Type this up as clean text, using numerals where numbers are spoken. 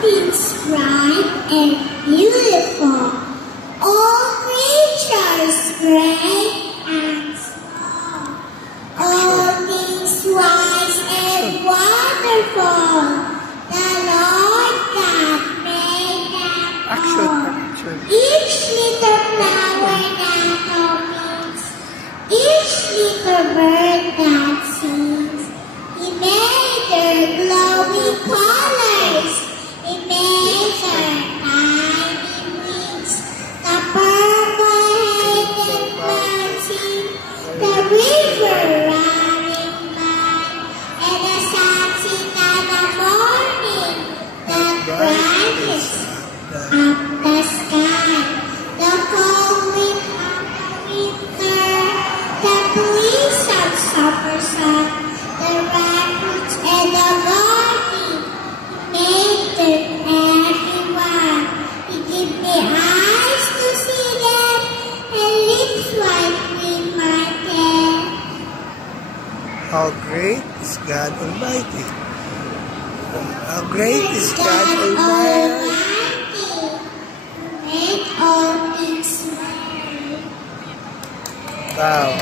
things bright and beautiful. All creatures great and small. All things wise and wonderful. The Lord God made them all. Each little flower that opens, each little bird that sings, He made their glowing colors. He made their tiny wings. The purple-headed mountain, the river running by, and the sunset in the morning that brightens up the sky. The cold wind of the winter, the breeze of summer sun, the rabbits and the garden, He made them everyone. He gave me eyes to see them and lips like with my pen. How great is God Almighty? How great is God Almighty? Make all things right. Wow.